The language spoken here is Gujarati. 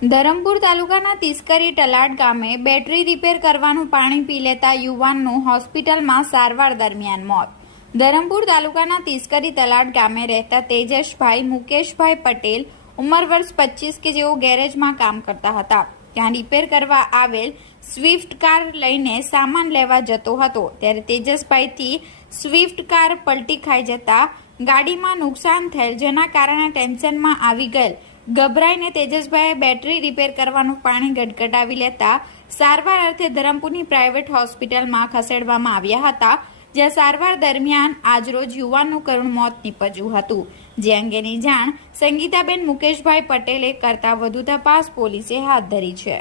ધરમપુર તાલુકાના તિસ્કરી ટલાડ ગામે બેટરી રિપેર કરવાનું પાણી પી લેતા યુવાનનું હોસ્પિટલમાં સારવાર દરમિયાન મોત. ધરમપુર તાલુકાના તિસ્કરી તલાડ ગામે રહેતા તેજસભાઈ મુકેશભાઈ પટેલ ઉંમર વર્ષ પચીસ કે જેઓ ગેરેજમાં કામ કરતા હતા. ત્યાં રિપેર કરવા આવેલ સ્વિફ્ટ કાર લઈને સામાન લેવા જતો હતો. ત્યારે તેજસભાઈથી સ્વિફ્ટ કાર પલટી ખાઈ જતા ગાડીમાં નુકસાન થયેલ, જેના કારણે ટેન્શનમાં આવી ગયેલ. ગભરાઈને તેજસભાઈએ બેટરી રિપેર કરવાનું પાણી ગટગટાવી લેતા સારવાર અર્થે ધરમપુરની પ્રાઇવેટ હોસ્પિટલમાં ખસેડવામાં આવ્યા હતા, જ્યાં સારવાર દરમિયાન આજરોજ યુવાનનું કરુણ મોત નીપજ્યું હતું. જે અંગેની જાણ સંગીતાબેન મુકેશભાઈ પટેલે કરતા વધુ તપાસ પોલીસે હાથ ધરી છે.